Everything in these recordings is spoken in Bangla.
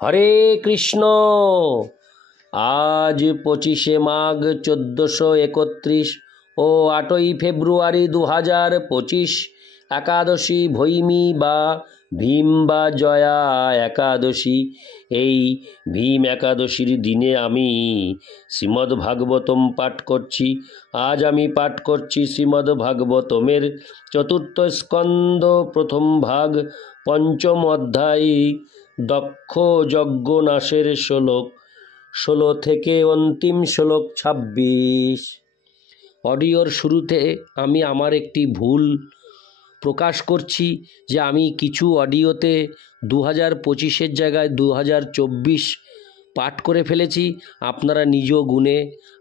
হরে কৃষ্ণ। আজ 25শে মাঘ 1431 ও 8ই ফেব্রুয়ারি 2025, একাদশী ভৈমী বা ভীম বা জয়া একাদশী। এই ভীম একাদশীর দিনে আমি শ্রীমদ্ ভাগবতম পাঠ করছি। আজ আমি পাঠ করছি শ্রীমদ্ ভাগবতমের চতুর্থ স্কন্দ, প্রথম ভাগ, পঞ্চম অধ্যায়, দক্ষ যজ্ঞ নাশের শ্লোক 16 থেকে অন্তিম শ্লোক 26। অডিওর শুরুতে আমি আমার একটি ভুল প্রকাশ করছি যে আমি কিছু অডিওতে 2025-এর জায়গায় 2024 পাঠ করে ফেলেছি। আপনারা নিজ গুণে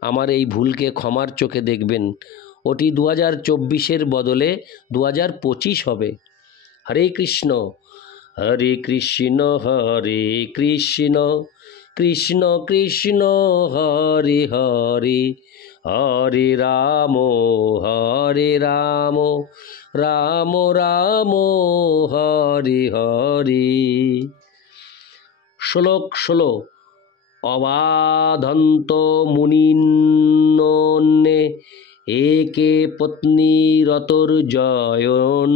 আমার এই ভুলকে ক্ষমার চোখে দেখবেন। ওটি 2024-এর বদলে 2025 হবে। হরে কৃষ্ণ। হরে কৃষ্ণ হরে কৃষ্ণ কৃষ্ণ কৃষ্ণ হরে হরে, হরে রাম রাম রাম হরে হরে। শ্লোক 16। অবাধন্ত মুনিন্নে একে পত্নী রতর জয়ন,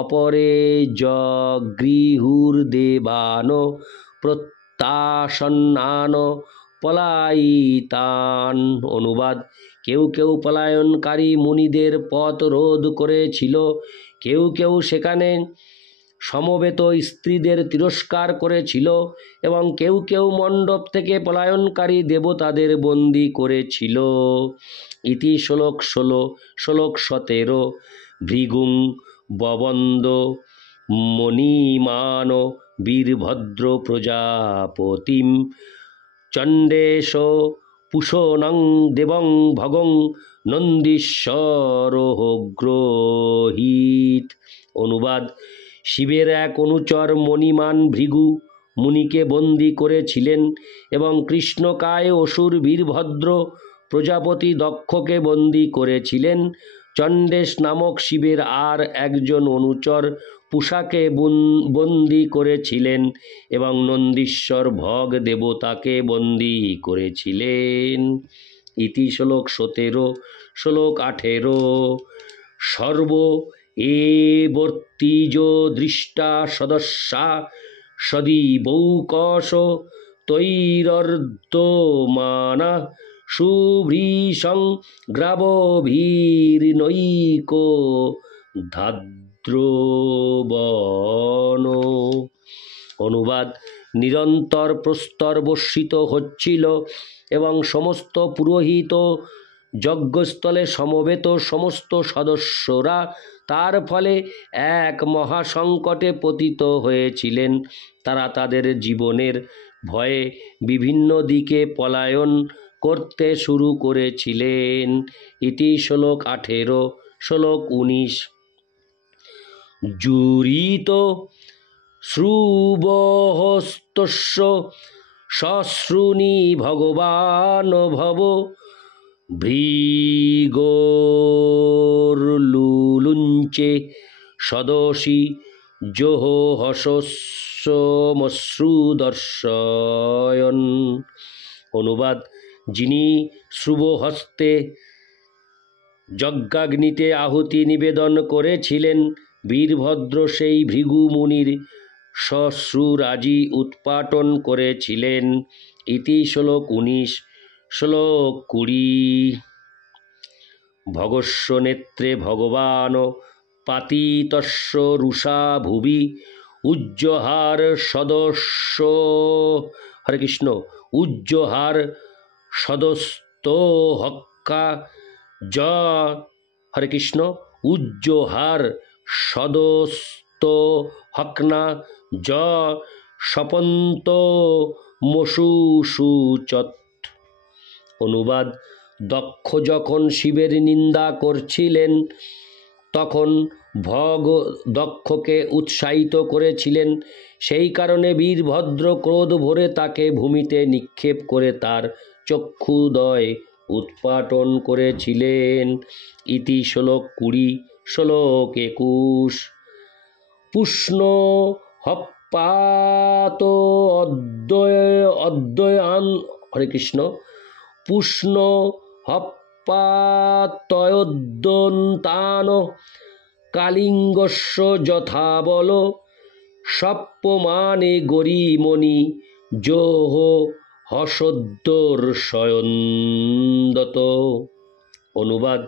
অপরে জগৃহুর্দেবান প্রত্যাসন্নান পলায়িতান। অনুবাদ: কেউ কেউ পলায়নকারী মুনিদের পথ রোধ করেছিল, কেউ কেউ সেখানে সমবেত স্ত্রীদের তিরস্কার করেছিল এবং কেউ কেউ মণ্ডপ থেকে পলায়নকারী দেবতাদের বন্দী করেছিল। ইতি শ্লোক 16। শ্লোক 17। ভৃগুং ববন্দ মণিমান বীরভদ্র প্রজাপতিম, চণ্ডেশ পুষণং দেবং ভগং নন্দীশ্বরোগ্রহীত। অনুবাদ: শিবের এক অনুচর মণিমান ভৃগু মুনিকে বন্দী করেছিলেন এবং কৃষ্ণকায় অসুর বীরভদ্র প্রজাপতি দক্ষকে বন্দী করেছিলেন। চণ্ডেশ নামক শিবের আর একজন অনুচর পূষাকে বন্দী করেছিলেন এবং নন্দীশ্বর ভগ দেবতাকে বন্দী করেছিলেন। ইতি শ্লোক 17। শ্লোক 18। সর্ব এবর্তিজ দৃষ্টা সদস্যা সদীবৌকশ তৈরর্দমানা সুভৃশং গ্রাবভীর্নৈকো ধাদ্রবন। অনুবাদ: নিরন্তর প্রস্তর বর্ষিত হচ্ছিল এবং সমস্ত পুরোহিত যজ্ঞস্থলে সমবেত সমস্ত সদস্যরা তার ফলে এক মহাসংকটে পতিত হয়েছিলেন। তারা তাদের জীবনের ভয়ে বিভিন্ন দিকে পলায়ন করতে শুরু করেছিলেন। ইতি শ্লোক 18। শ্লোক 19। জুরিত শ্রুবহস্তস্য সশ্রুনি ভগবান ভব, ভৃগোর্লুলুঞ্চে সদসি জোহশস্যমশ্রুদর্শয়ন। অনুবাদ: যিনি শ্রুবহস্তে যজ্ঞাগ্নিতে আহুতি নিবেদন করেছিলেন, বীরভদ্র সেই ভৃগু মুনির সশ্রুরাজি উৎপাটন করেছিলেন। ইতি শ্লোক 19। শ্লোক 20। ভগস্য নেত্রে ভগবান পাতিতস্য রুষা ভুবি, উজ্জহার সদস্য। হরে কৃষ্ণ। উজ্জহার সদস্ত হক্কা জ। হরে কৃষ্ণ। উজ্জহার সদস্ত হকনা জ স্বপন্ত মশুসুচত। অনুবাদ: দক্ষ যখন শিবের নিন্দা করছিলেন তখন ভগ দক্ষকে উৎসাহিত করেছিলেন। সেই কারণে বীরভদ্র ক্রোধ ভরে তাকে ভূমিতে নিক্ষেপ করে তার চক্ষুদ্বয় উৎপাটন করেছিলেন। ইতি শ্লোক 20। শ্লোক 21। পুষ্ণ পাত অদ্বয়ান হরে কৃষ্ণ পুষ্ণ হপ্পাতয়োদ্যন্তান কালিঙ্গস্য যথা বল সপ্পমানে গরিমণি যোহ হসদ্দর্শয়ন্দত। অনুবাদ: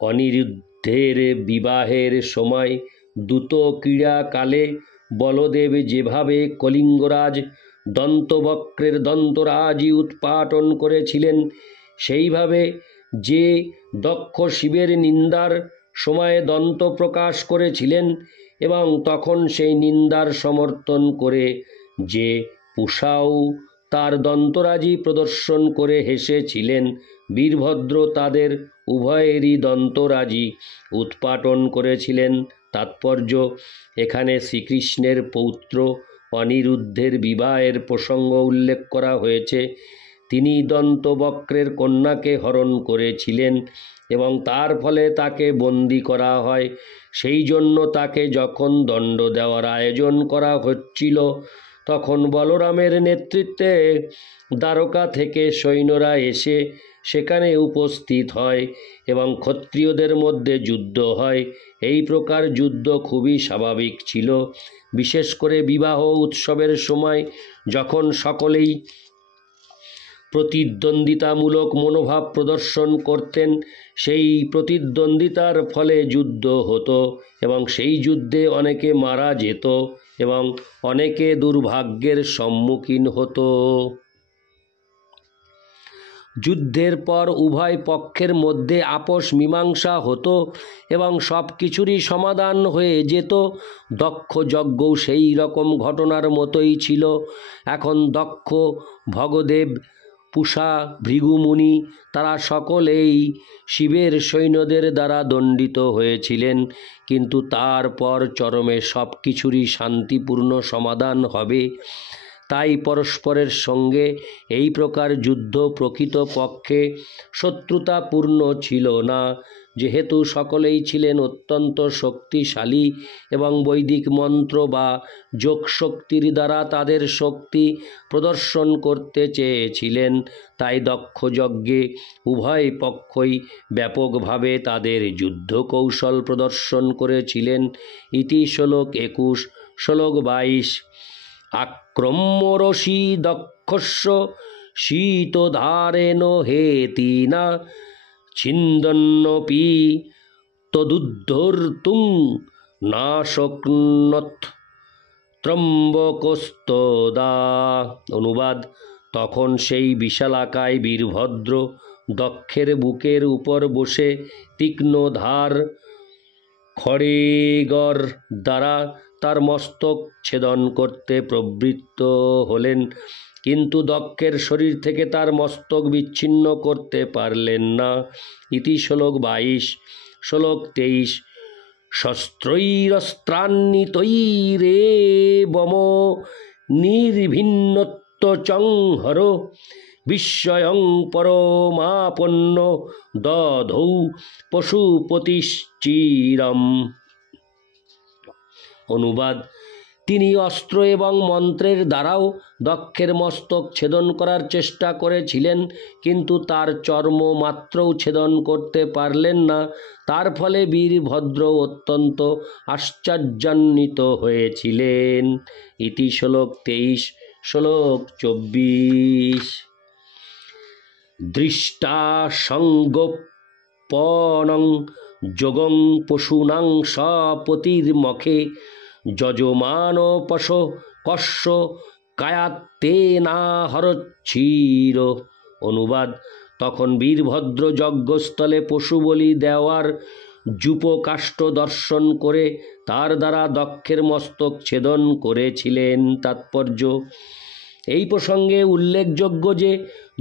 অনিরুদ্ধের বিবাহের সময় দ্যুত ক্রীড়াকালে বলদেব যেভাবে কলিঙ্গরাজ দন্তবক্রের দন্তরাজি উৎপাটন করেছিলেন, সেইভাবে যে দক্ষ শিবের নিন্দার সময় দন্ত প্রকাশ করেছিলেন এবং তখন সেই নিন্দার সমর্থন করে যে পূষাও তার দন্তরাজি প্রদর্শন করে হেসেছিলেন, বীরভদ্র তাদের উভয়েরই দন্তরাজি উৎপাটন করেছিলেন। তাৎপর্য: এখানে শ্রীকৃষ্ণের পৌত্র অনিরুদ্ধের বিবাহের প্রসঙ্গ উল্লেখ করা হয়েছে। তিনি দন্তবক্রের কন্যাকে হরণ করেছিলেন এবং তার ফলে তাকে বন্দী করা হয়। সেই জন্য তাকে যখন দণ্ড দেওয়ার আয়োজন করা হচ্ছিল, তখন বলরামের নেতৃত্বে দ্বারকা থেকে সৈন্যরা এসে সেখানে উপস্থিত হয় এবং ক্ষত্রিয়দের মধ্যে যুদ্ধ হয়। এই প্রকার যুদ্ধ খুবই স্বাভাবিক ছিল, বিশেষ করে বিবাহ উৎসবের সময় যখন সকলেই প্রতিদ্বন্দ্বিতামূলক মনোভাব প্রদর্শন করতেন। সেই প্রতিদ্বন্দ্বিতার ফলে যুদ্ধ হতো এবং সেই যুদ্ধে অনেকে মারা যেত এবং অনেকে দুর্ভাগ্যের সম্মুখীন হতো। যুদ্ধের পর উভয় পক্ষের মধ্যে আপোষ মীমাংসা হতো এবং সব কিছুরই সমাধান হয়ে যেত। দক্ষ যজ্ঞও সেই রকম ঘটনার মতোই ছিল। এখন দক্ষ, ভগদেব, পূষা, ভৃগুমুনি তারা সকলেই শিবের সৈন্যদের দ্বারা দণ্ডিত হয়েছিলেন, কিন্তু তারপর চরমে সব কিছুরই শান্তিপূর্ণ সমাধান হবে। তাই পরস্পরের সঙ্গে এই প্রকার যুদ্ধ প্রকৃতপক্ষে শত্রুতাপূর্ণ ছিল না, যেহেতু সকলেই ছিলেন অত্যন্ত শক্তিশালী এবং বৈদিক মন্ত্র বা যোগশক্তির দ্বারা তাদের শক্তি প্রদর্শন করতে চেয়েছিলেন। তাই দক্ষ যজ্ঞে উভয় পক্ষই ব্যাপকভাবে তাদের যুদ্ধ কৌশল প্রদর্শন করেছিলেন। ইতি শ্লোক 21। শ্লোক 22। আক্রম্যরসি দক্ষস্য শীতধারেণ হেতিনা ছিন্দন্নপি তদুদ্ধর্তুং নাশক্নোৎ ত্রম্বকস্তদা। অনুবাদ: তখন সেই বিশালাকায় বীরভদ্র দক্ষের বুকের উপর বসে তীক্ষ্ণ ধার খড়্গের দ্বারা তার মস্তক ছেদন করতে প্রবৃত্ত হলেন, কিন্তু দক্ষের শরীর থেকে তার মস্তক বিচ্ছিন্ন করতে পারলেন না। ইতি শ্লোক 22। শ্লোক 23। শস্ত্রৈরস্ত্রান্বিতৈরেবম নির্ভিন্নত্বচংহর বিস্ময়ং পরমাপন্ন দধৌ পশুপতিশ্চিরম। অনুবাদ: তিনি অস্ত্র এবং মন্ত্রের দ্বারাও দক্ষের মস্তক ছেদন করার চেষ্টা করেছিলেন, কিন্তু তার চর্ম মাত্রও ছেদন করতে পারলেন না। তার ফলে বীরভদ্র অত্যন্ত আশ্চর্যান্বিত হয়েছিলেন। ইতি শ্লোক 23। শ্লোক 24। দৃষ্টা সংগোপনং যোগং পশুনাং সপতির্মখে যজমান পশ কস্য কায়াত্তেনাহরচ্ছির। অনুবাদ: তখন বীরভদ্র যজ্ঞস্থলে পশু বলি দেওয়ার যূপকাষ্ঠ দর্শন করে তার দ্বারা দক্ষের মস্তক ছেদন করেছিলেন। তাৎপর্য: এই প্রসঙ্গে উল্লেখযোগ্য যে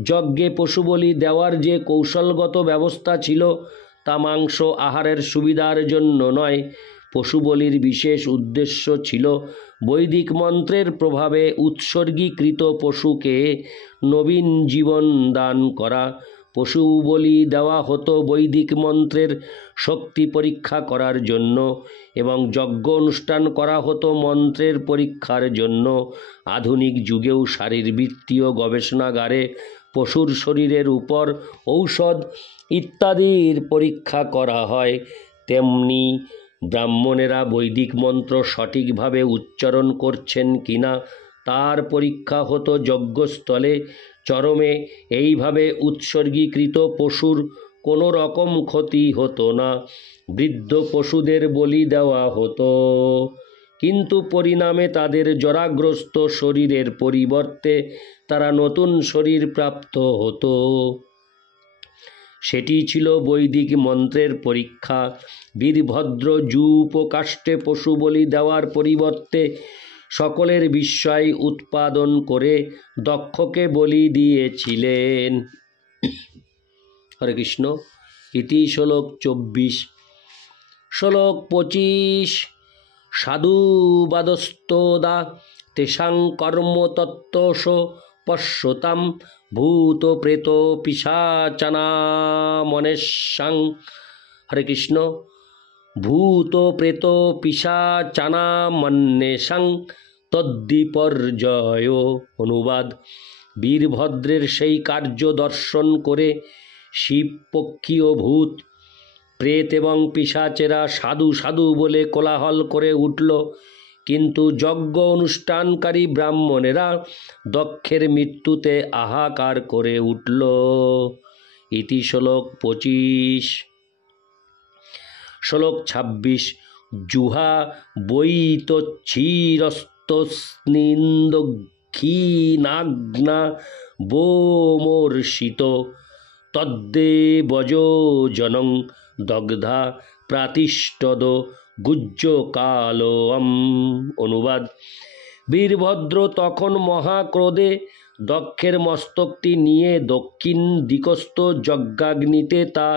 যজ্ঞে পশু বলি দেওয়ার যে কৌশলগত ব্যবস্থা ছিল, তা মাংস আহারের সুবিধার জন্য নয়। পশু বলির বিশেষ উদ্দেশ্য ছিল বৈদিক মন্ত্রের প্রভাবে উৎসর্গীকৃত পশুকে নবীন জীবন দান করা। পশু বলি দেওয়া হতো বৈদিক মন্ত্রের শক্তি পরীক্ষা করার জন্য এবং যজ্ঞ অনুষ্ঠান করা হতো মন্ত্রের পরীক্ষার জন্য। আধুনিক যুগেও শারীরবৃত্তীয় গবেষণাগারে পশুর শরীরের উপর ঔষধ ইত্যাদির পরীক্ষা করা হয়। তেমনি ব্রাহ্মণেরা বৈদিক মন্ত্র সঠিকভাবে উচ্চারণ করছেন কিনা তার পরীক্ষা হতো যজ্ঞস্থলে। চরমে এইভাবে উৎসর্গীকৃত পশুর কোনো রকম ক্ষতি হতো না। বৃদ্ধ পশুদের বলি দেওয়া হতো, কিন্তু পরিণামে তাদের জরাগ্রস্ত শরীরের পরিবর্তে তারা নতুন শরীর প্রাপ্ত হতো। সেটি ছিল বৈদিক মন্ত্রের পরীক্ষা। বীরভদ্র যূপকাষ্ঠে পশু বলি দেওয়ার পরিবর্তে সকলের বিস্ময় উৎপাদন করে দক্ষকে বলি দিয়েছিলেন। হরে কৃষ্ণ। ইতি শ্লোক 24। শ্লোক 25। সাধুবাদস্তোদা তেষাং কর্মতত্ত্বস পশ্যতাম ভূত প্রেত পিশাচানামনেষাং। হরে কৃষ্ণ। ভূত প্রেত পিশাচানামন্যেষাং তদ্বিপর্যয়। অনুবাদ: বীরভদ্রের সেই কার্য দর্শন করে শিবপক্ষীয় ভূত প্রেত এবং পিশাচেরা সাধু সাধু বলে কোলাহল করে উঠল, কিন্তু যজ্ঞ অনুষ্ঠানকারী ব্রাহ্মণেরা দক্ষের মৃত্যুতে হাহাকার করে উঠল। ইতি শ্লোক 25। শ্লোক 26। জুহা বৈতচ্ছিরস্তস্নিন্দক্ষীনাগ্না বোমর্ষিত তদ্দেবযোজনং দগ্ধা প্রাতিষ্ঠদ গুজ্জকালোয়ম। অনুবাদ: বীরভদ্র তখন মহাক্রোধে দক্ষের মস্তকটি নিয়ে দক্ষিণ দিকস্থ যজ্ঞাগ্নিতে তা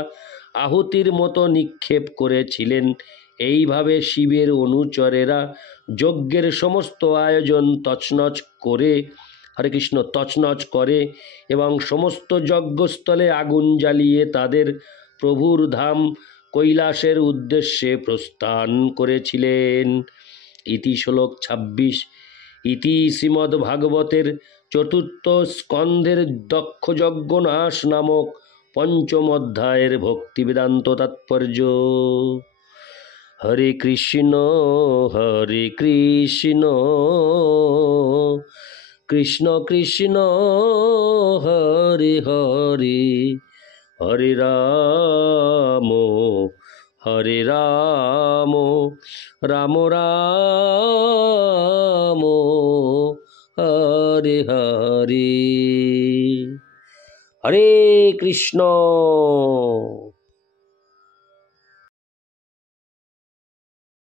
আহুতির মতো নিক্ষেপ করেছিলেন। এইভাবে শিবের অনুচরেরা যজ্ঞের সমস্ত আয়োজন তছনছ করে তছনছ করে এবং সমস্ত যজ্ঞস্থলে আগুন জ্বালিয়ে তাদের প্রভুর ধাম কৈলাসের উদ্দেশ্যে প্রস্থান করেছিলেন। ইতি শ্লোক 26। ইতি শ্রীমদ্ভাগবতের চতুর্থ স্কন্ধের দক্ষযজ্ঞ নাশ নামক পঞ্চম অধ্যায়ের ভক্তিবেদান্ত তাৎপর্য। হরে কৃষ্ণ কৃষ্ণ কৃষ্ণ হরে হরে, হরে রাম রাম রাম হরে হরে। হরে কৃষ্ণ।